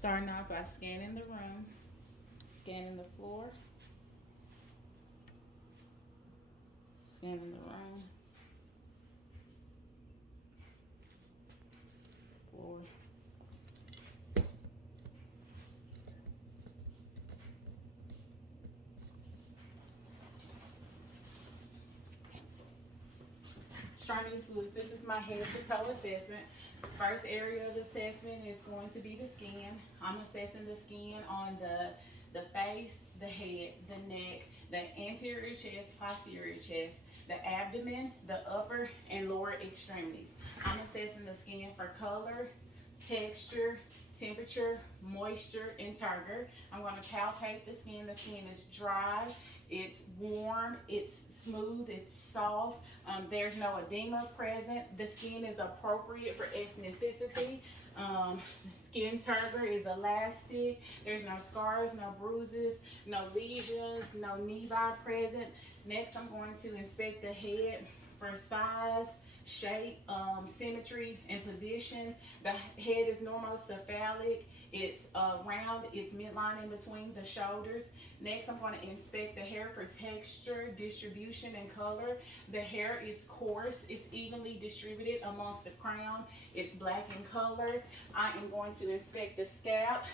Starting off by scanning the room, scanning the floor, scanning the room, floor. Charnice Lewis, this is my head to toe assessment. First area of assessment is going to be the skin. I'm assessing the skin on the face, the head, the neck, the anterior chest, posterior chest, the abdomen, the upper and lower extremities. I'm assessing the skin for color, texture, temperature, moisture, and turgor. I'm going to palpate the skin. The skin is dry, it's warm, it's smooth, it's soft. There's no edema present. The skin is appropriate for ethnicity. Skin turgor is elastic. There's no scars, no bruises, no lesions, no nevi present. Next, I'm going to inspect the head for size, shape, symmetry, and position. The head is normocephalic. It's round. It's midline in between the shoulders. Next, I'm going to inspect the hair for texture, distribution, and color. The hair is coarse. It's evenly distributed amongst the crown. It's black in color. I am going to inspect the scalp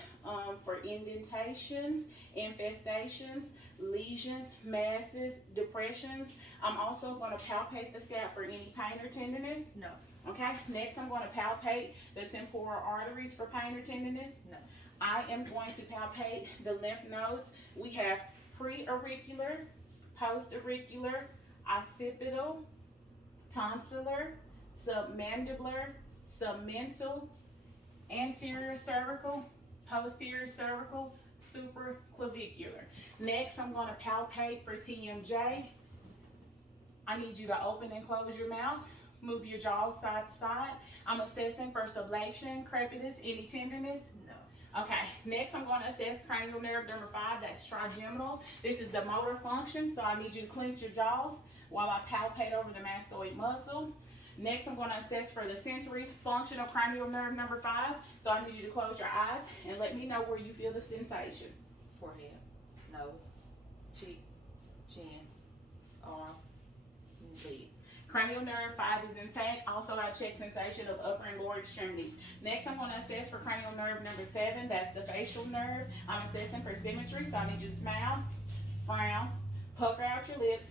for indentations, infestations, lesions, masses, depressions. I'm also going to palpate the scalp for any pain or tenderness. No. Okay, next I'm going to palpate the temporal arteries for pain or tenderness. No. I am going to palpate the lymph nodes. We have pre-auricular, post-auricular, occipital, tonsillar, submandibular, submental, anterior cervical, posterior cervical, supraclavicular. Next, I'm going to palpate for TMJ. I need you to open and close your mouth. Move your jaws side to side. I'm assessing for sublation, crepitus, any tenderness. No. Okay, next I'm going to assess cranial nerve number 5, that's trigeminal. This is the motor function, so I need you to clench your jaws while I palpate over the mastoid muscle. Next, I'm going to assess for the sensory function of cranial nerve number 5, so I need you to close your eyes and let me know where you feel the sensation. Forehead, nose, cheek, chin, arm, and leg. Cranial nerve 5 is intact. Also, I check sensation of upper and lower extremities. Next, I'm going to assess for cranial nerve number 7. That's the facial nerve. I'm assessing for symmetry, so I need you to smile, frown, pucker out your lips,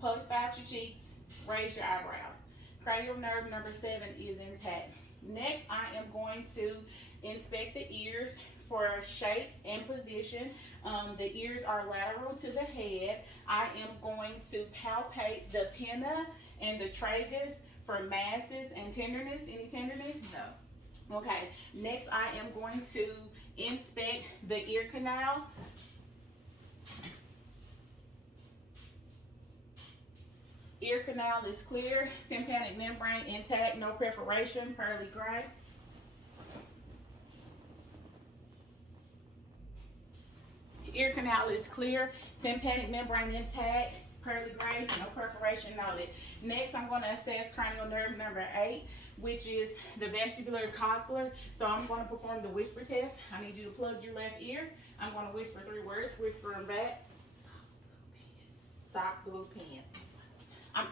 puff out your cheeks, raise your eyebrows. Cranial nerve number 7 is intact. Next, I am going to inspect the ears for shape and position. The ears are lateral to the head. I am going to palpate the pinna and the tragus for masses and tenderness. Any tenderness? No. Okay. Next, I am going to inspect the ear canal. Ear canal is clear. Tympanic membrane intact. No perforation. Pearly gray. Ear canal is clear, tympanic membrane intact, pearly gray, no perforation noted. Next, I'm going to assess cranial nerve number 8, which is the vestibular cochlear. So I'm going to perform the whisper test. I need you to plug your left ear. I'm going to whisper 3 words. Whisper them back. Sock blue pen.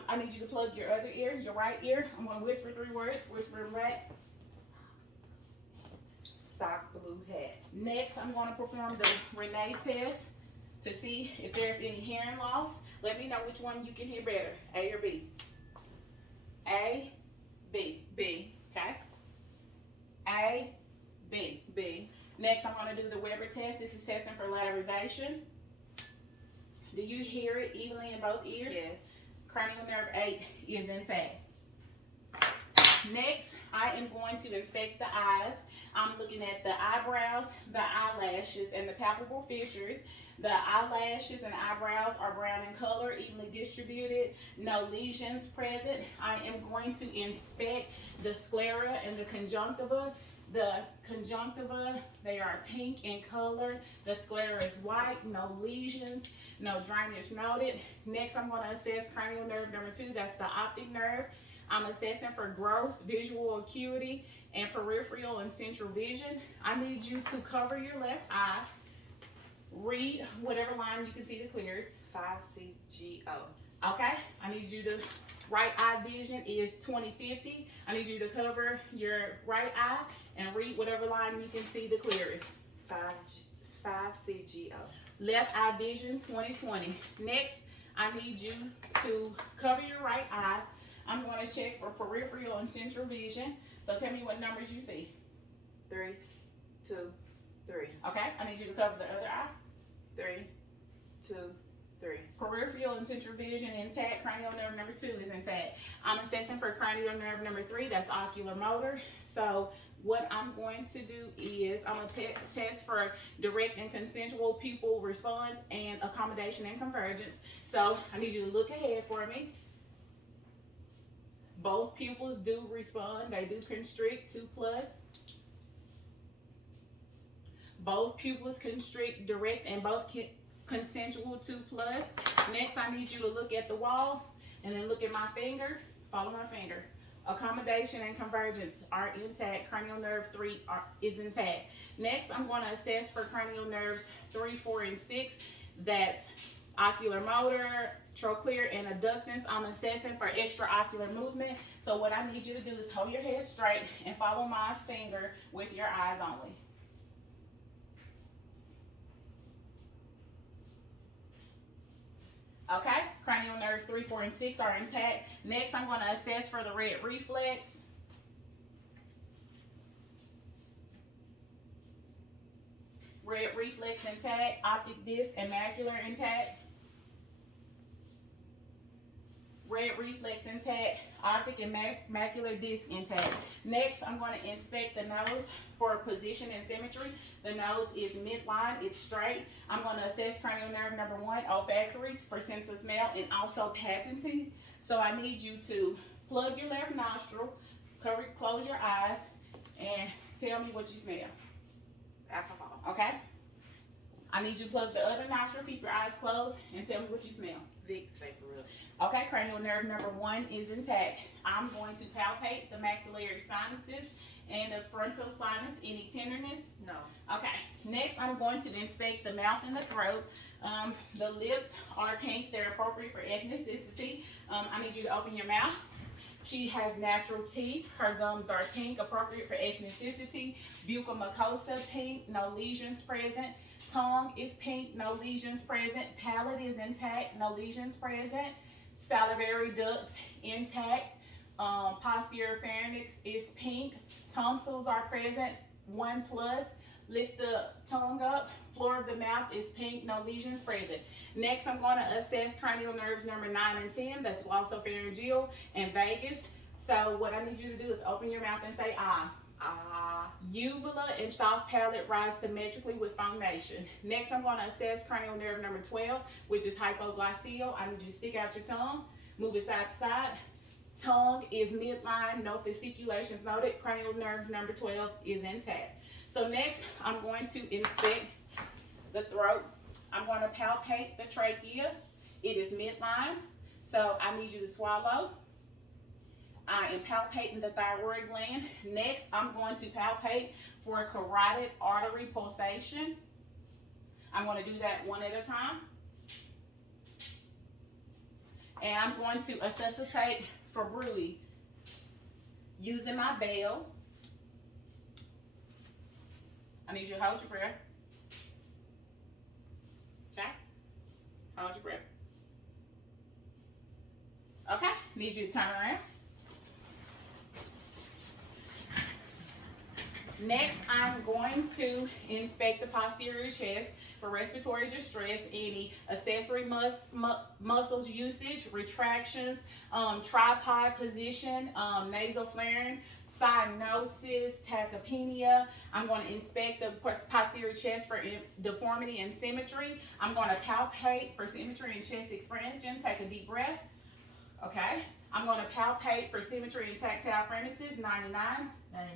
I need you to plug your other ear, your right ear. I'm going to whisper 3 words. Whisper them back. Sock blue hat. Next, I'm going to perform the Renee test to see if there's any hearing loss. Let me know which one you can hear better, A or B. A, B. B. Okay? A, B. B. Next, I'm going to do the Weber test. This is testing for lateralization. Do you hear it evenly in both ears? Yes. Cranial nerve 8 is intact. Next, I am going to inspect the eyes. I'm looking at the eyebrows, the eyelashes, and the palpable fissures. The eyelashes and eyebrows are brown in color, evenly distributed, no lesions present. I am going to inspect the sclera and the conjunctiva. The conjunctiva, they are pink in color. The sclera is white, no lesions, no drainage noted. Next, I'm going to assess cranial nerve number 2. That's the optic nerve. I'm assessing for gross visual acuity and peripheral and central vision. I need you to cover your left eye. Read whatever line you can see the clearest. 5CGO. Okay, I need you to, right eye vision is 20/50. I need you to cover your right eye and read whatever line you can see the clearest. 5CGO. Left eye vision 20/20. Next, I need you to cover your right eye. I'm going to check for peripheral and central vision. So tell me what numbers you see. 3, 2, 3. Okay, I need you to cover the other eye. 3, 2, 3. Peripheral and central vision intact. Cranial nerve number 2 is intact. I'm assessing for cranial nerve number 3. That's ocular motor. So what I'm going to do is I'm going to test for direct and consensual pupil response and accommodation and convergence. So I need you to look ahead for me. Both pupils do respond. They do constrict 2+. Both pupils constrict direct and both consensual 2+. Next, I need you to look at the wall and then look at my finger. Follow my finger. Accommodation and convergence are intact. Cranial nerve 3 is intact. Next, I'm going to assess for cranial nerves 3, 4, and 6. That's ocular motor, trochlear, and adductance. I'm assessing for extraocular movement. So what I need you to do is hold your head straight and follow my finger with your eyes only. Okay, cranial nerves 3, 4, and 6 are intact. Next, I'm going to assess for the red reflex. Red reflex intact, optic disc and macular intact. Red reflex intact, optic and macular disc intact. Next, I'm going to inspect the nose for position and symmetry. The nose is midline, it's straight. I'm going to assess cranial nerve number 1, olfactory, for sense of smell, and also patency. So I need you to plug your left nostril, close your eyes, and tell me what you smell. Alcohol. Okay? I need you to plug the other nostril, keep your eyes closed, and tell me what you smell. Vicks vapor rub. Okay, cranial nerve number 1 is intact. I'm going to palpate the maxillary sinuses and the frontal sinus. Any tenderness? No. Okay, next I'm going to inspect the mouth and the throat. The lips are pink. They're appropriate for ethnicity. I need you to open your mouth. She has natural teeth. Her gums are pink, appropriate for ethnicity. Buccal mucosa, pink, no lesions present. Tongue is pink, no lesions present. Palate is intact, no lesions present. Salivary ducts intact. Posterior pharynx is pink. Tonsils are present, 1+. Lift the tongue up. Floor of the mouth is pink, no lesions present. Next, I'm going to assess cranial nerves number 9 and 10. That's glossopharyngeal and vagus. So what I need you to do is open your mouth and say ah. Ah. Uvula and soft palate rise symmetrically with phonation. Next, I'm going to assess cranial nerve number 12, which is hypoglossal. I need you to stick out your tongue, move it side to side. Tongue is midline, no fasciculations noted. Cranial nerve number 12 is intact. So next, I'm going to inspect the throat. I'm going to palpate the trachea. It is midline, so I need you to swallow. I am palpating the thyroid gland. Next, I'm going to palpate for carotid artery pulsation. I'm going to do that one at a time. And I'm going to resuscitate for bruit using my bell. I need you to hold your breath. Okay? Hold your breath. Okay? Need you to turn around. Next, I'm going to inspect the posterior chest for respiratory distress, any accessory muscles usage, retractions, tripod position, nasal flaring, cyanosis, tachypnea. I'm going to inspect the posterior chest for deformity and symmetry. I'm going to palpate for symmetry and chest expansion. Take a deep breath. Okay. I'm going to palpate for symmetry and tactile premises. 99. 99.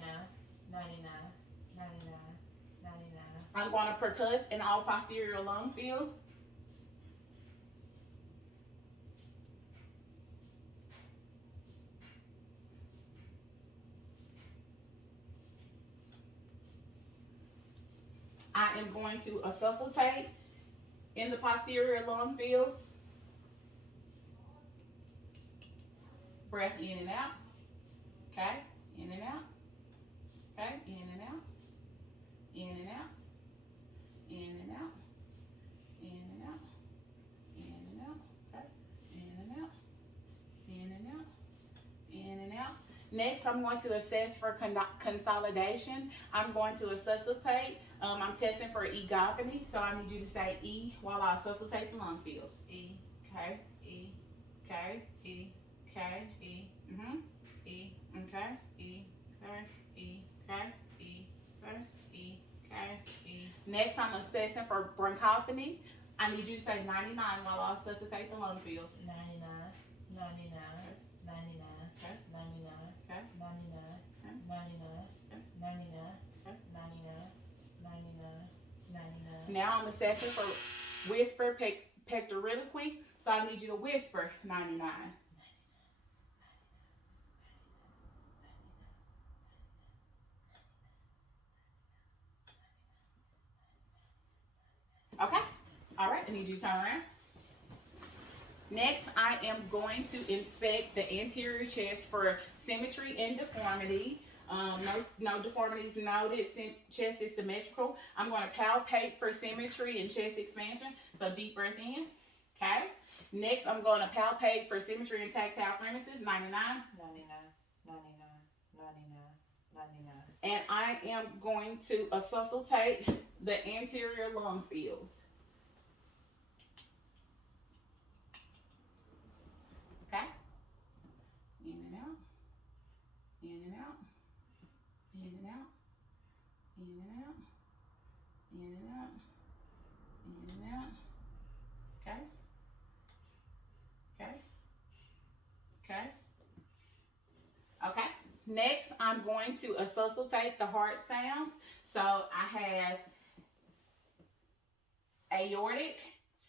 I'm going to percuss in all posterior lung fields. I am going to resuscitate in the posterior lung fields. Breath in and out. Okay, in and out. Okay, in and out. In and out. In and out. In and out. In and out. Okay, in and out. In and out. In and out. Next, I'm going to assess for consolidation. I'm going to resuscitate. I'm testing for egophony, so I need you to say E while I resuscitate the lung fields. E. Okay. E. Okay. E. Okay. E. Mhm. E. Okay. E. Okay. E. Okay. E. Okay. E. Okay. E. Next, I'm assessing for bronchophony. I need you to say 99 while I resuscitate the lung fields. 99. 99. 99. Okay. 99. Okay. 99. Okay. 99. Okay. 99. Okay. 99. 99. 99. Now I'm assessing for whisper pectoriloquy. So I need you to whisper 99. Okay. All right. I need you to turn around. Next, I am going to inspect the anterior chest for symmetry and deformity. No deformities noted. Chest is symmetrical. I'm going to palpate for symmetry and chest expansion. So deep breath in. Okay. Next, I'm going to palpate for symmetry and tactile premises. 99. 99. 99. 99. 99. And I am going to resuscitate the anterior lung fields. Okay? In and out. In and out. In and out. In and out. In and out. In and out. Okay? Okay? Okay? Okay. Next, I'm going to resuscitate the heart sounds. So I have aortic,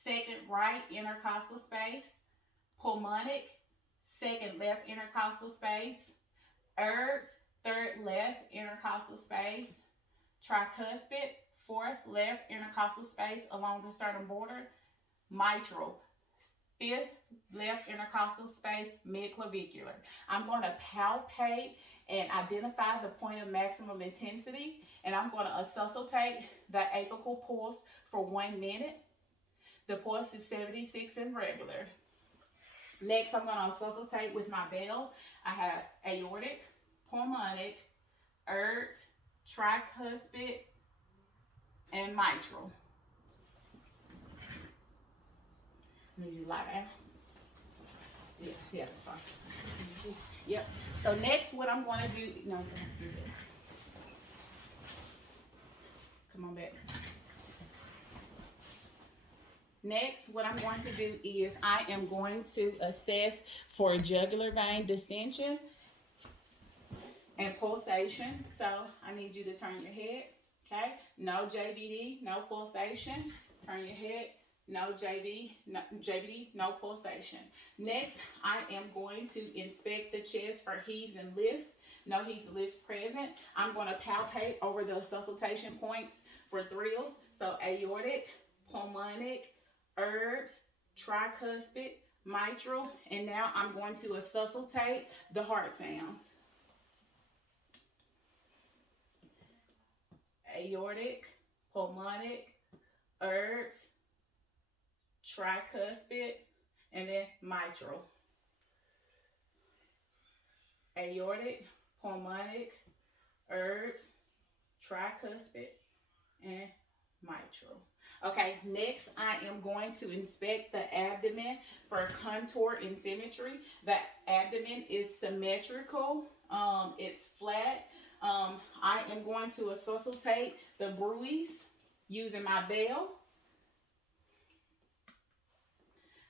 second right intercostal space, pulmonic, second left intercostal space, herbs, third left intercostal space, tricuspid, fourth left intercostal space along the sternum border, mitral, fifth left intercostal space, midclavicular. I'm going to palpate and identify the point of maximum intensity, and I'm going to resuscitate the apical pulse for 1 minute. The pulse is 76 and regular. Next, I'm going to resuscitate with my bell. I have aortic, pulmonic, herbs, tricuspid, and mitral. I need you to lie down. Yeah, that's fine. Yep. So next, what I'm going to do, no, don't screw that. Come on back. Next, what I'm going to do is I am going to assess for jugular vein distension and pulsation. So I need you to turn your head, okay? No JVD, no pulsation. Turn your head. No JVD, no pulsation. Next, I am going to inspect the chest for heaves and lifts. No heaves and lifts present. I'm going to palpate over the resuscitation points for thrills. So aortic, pulmonic, herbs, tricuspid, mitral, and now I'm going to resuscitate the heart sounds. Aortic, pulmonic, herbs, tricuspid, and then mitral. Aortic, pulmonic, herbs, tricuspid, and mitral. Okay, next I am going to inspect the abdomen for contour and symmetry. The abdomen is symmetrical. It's flat. I am going to resuscitate the bruits using my bell.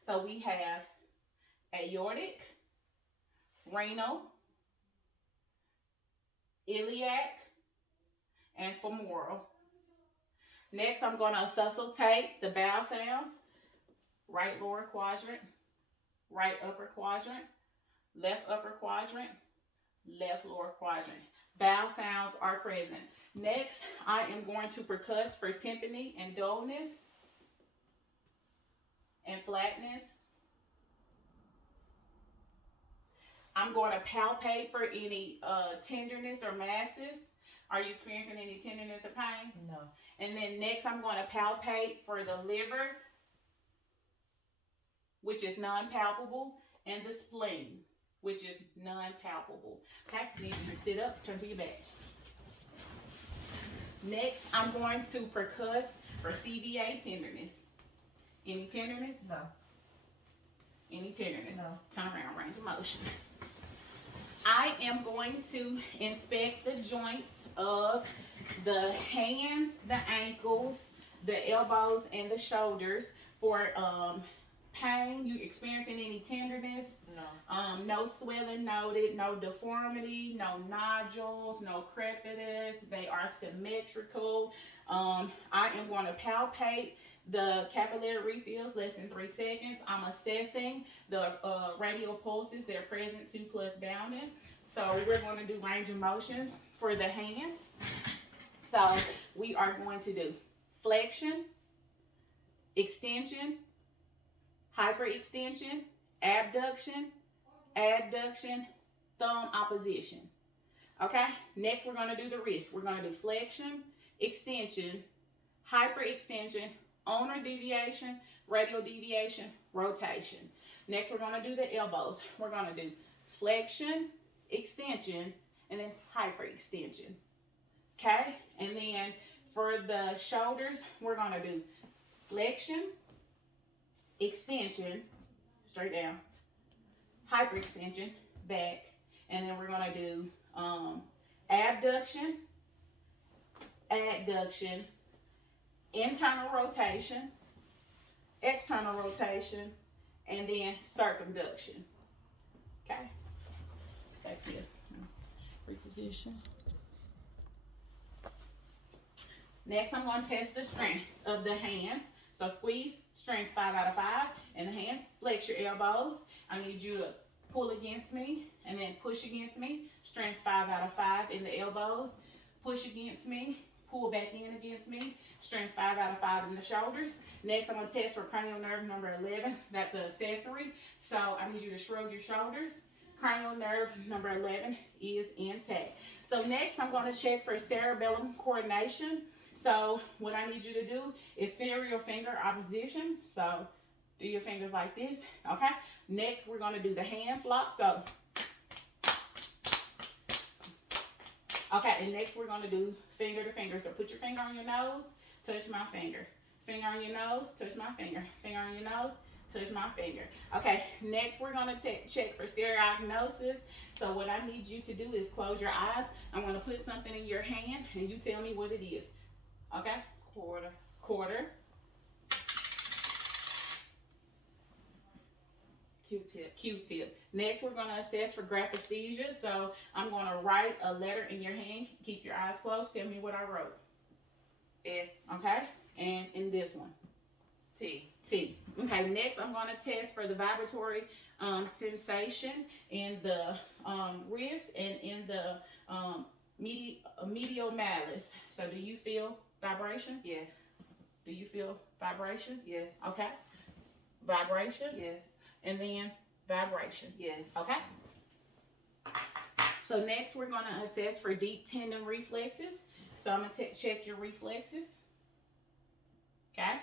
So we have aortic, renal, iliac, and femoral. Next, I'm going to resuscitate the bowel sounds. Right lower quadrant, right upper quadrant, left upper quadrant, left lower quadrant. Vowel sounds are present. Next, I am going to percuss for tympany and dullness and flatness. I'm going to palpate for any tenderness or masses. Are you experiencing any tenderness or pain? No. And then next, I'm going to palpate for the liver, which is non-palpable, and the spleen, which is non-palpable. Okay, I need you to sit up, turn to your back. Next, I'm going to percuss for CVA tenderness. Any tenderness? No. Any tenderness? No. Turn around, range of motion. I am going to inspect the joints of the hands, the ankles, the elbows, and the shoulders for pain. You experiencing any tenderness? No. No swelling noted, no deformity, no nodules, no crepitus. They are symmetrical. I am going to palpate the capillary refills less than 3 seconds. I'm assessing the radial pulses. They're present 2 plus bounding. So we're going to do range of motions for the hands. So we are going to do flexion, extension, hyperextension, abduction, adduction, thumb opposition. Okay, next we're going to do the wrist. We're going to do flexion, extension, hyperextension, ulnar deviation, radial deviation, rotation. Next we're going to do the elbows. We're going to do flexion, extension, and then hyperextension. Okay, and then for the shoulders, we're going to do flexion, extension, straight down, hyperextension, back, and then we're going to do abduction, adduction, internal rotation, external rotation, and then circumduction. Okay, that's it. Reposition. Next, I'm going to test the strength of the hands. So squeeze, strength 5 out of 5. And the hands, flex your elbows. I need you to pull against me and then push against me. Strength 5 out of 5 in the elbows. Push against me, pull back in against me. Strength 5 out of 5 in the shoulders. Next, I'm going to test for cranial nerve number 11. That's an accessory. So I need you to shrug your shoulders. Cranial nerve number 11 is intact. So next, I'm going to check for cerebellum coordination. So what I need you to do is serial finger opposition. So do your fingers like this, okay? Next, we're gonna do the hand flop. So, okay, and next we're gonna do finger to finger. So put your finger on your nose, touch my finger. Finger on your nose, touch my finger. Finger on your nose, touch my finger. Okay, next we're gonna check for stereognosis. So what I need you to do is close your eyes. I'm gonna put something in your hand and you tell me what it is. Okay? Quarter. Quarter. Q-tip. Q-tip. Next, we're going to assess for graphesthesia. So I'm going to write a letter in your hand. Keep your eyes closed. Tell me what I wrote. S. Okay? And in this one. T. T. Okay, next I'm going to test for the vibratory sensation in the wrist and in the medial malleus. So do you feel vibration? Yes. Do you feel vibration? Yes. Okay. Vibration? Yes. And then vibration. Yes. Okay? So next we're going to assess for deep tendon reflexes. So I'm going to check your reflexes. Okay?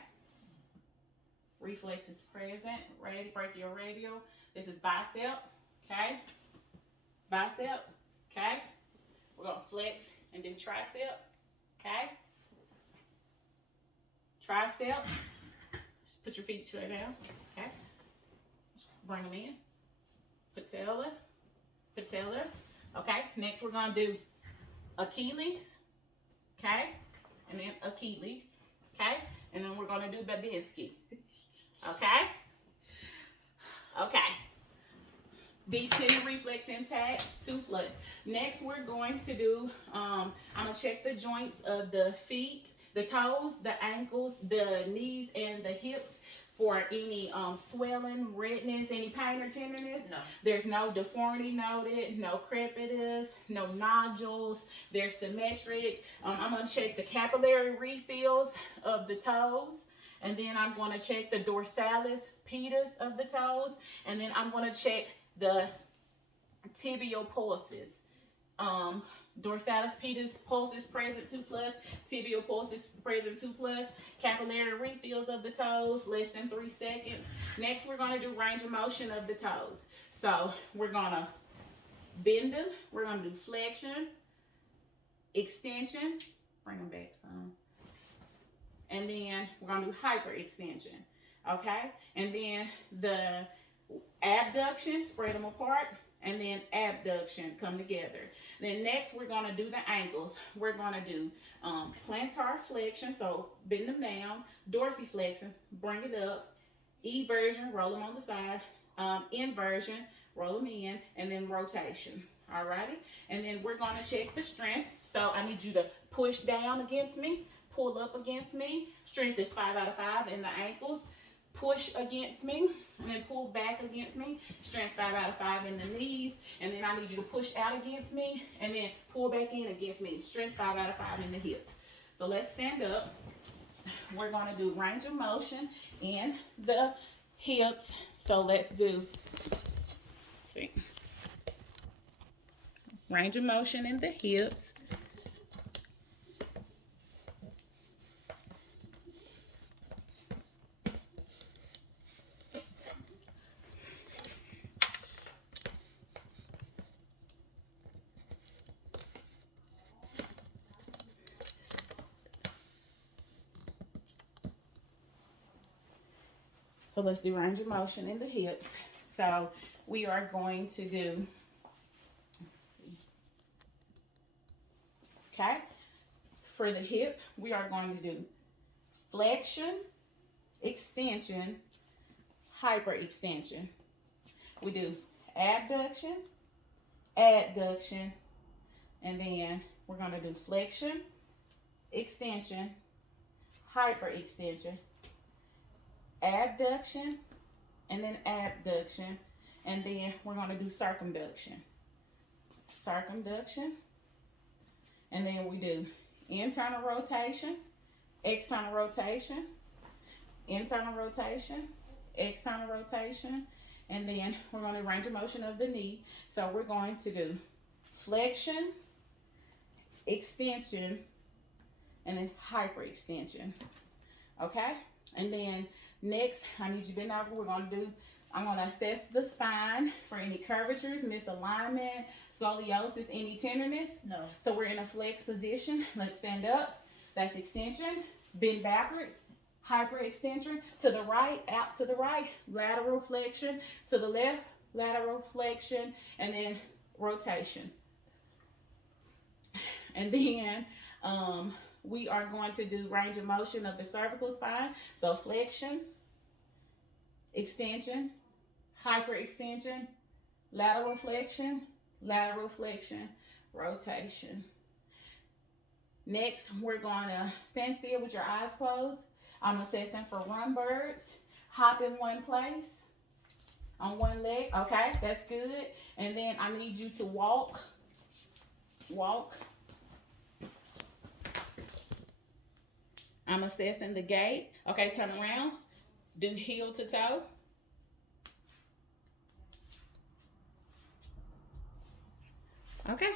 Reflex is present. Ready? Brachial radial. This is bicep. Okay? Bicep. Okay? We're going to flex and do tricep. Okay? Tricep. Just put your feet straight down. Okay? Bring them in. Patella. Patella. Okay? Next we're going to do Achilles. Okay? And then Achilles. Okay? And then we're going to do Babinski. Okay? Okay. Deep tendon reflex intact, toothless. Next, we're going to do, I'm going to check the joints of the feet, the toes, the ankles, the knees, and the hips for any swelling, redness, any pain or tenderness. No. There's no deformity noted, no crepitus, no nodules. They're symmetric. I'm going to check the capillary refills of the toes. And then I'm going to check the dorsalis pedis of the toes. And then I'm going to check the tibial pulses. Dorsalis pedis pulses present 2+, tibial pulses present 2+, capillary refills of the toes less than 3 seconds. Next, we're going to do range of motion of the toes. So we're going to bend them. We're going to do flexion, extension, bring them back some, and then we're going to do hyperextension. Okay, and then the abduction, spread them apart. And then abduction, come together. Then next, we're going to do the ankles. We're going to do plantar flexion, so bend them down, dorsiflexion, bring it up, eversion, roll them on the side, inversion, roll them in, and then rotation. Alrighty? And then we're going to check the strength. So I need you to push down against me, pull up against me. Strength is 5 out of 5 in the ankles. Push against me and then pull back against me. Strength 5 out of 5 in the knees. And then I need you to push out against me and then pull back in against me. Strength 5 out of 5 in the hips. So let's stand up. We're going to do range of motion in the hips. So let's do, see, range of motion in the hips. So let's do range of motion in the hips. So we are going to do, let's see. Okay, for the hip, we are going to do flexion, extension, hyperextension. We do abduction, adduction, and then we're going to do flexion, extension, hyperextension, abduction, and then abduction, and then we're going to do circumduction, and then we do internal rotation, external rotation, internal rotation, external rotation, and then we're going to range of motion of the knee. So we're going to do flexion, extension, and then hyperextension. Okay, and then next, I need you to bend over. I'm going to assess the spine for any curvatures, misalignment, scoliosis, any tenderness. No. So we're in a flex position. Let's stand up. That's extension. Bend backwards. Hyperextension. To the right, out to the right. Lateral flexion. To the left, lateral flexion. And then rotation. And then we are going to do range of motion of the cervical spine. So flexion, extension, hyperextension, lateral flexion, rotation. Next, we're going to stand still with your eyes closed. I'm assessing for run birds. Hop in one place on one leg. Okay, that's good. And then I need you to walk. I'm assessing the gait. Okay, turn around. Do heel to toe. Okay.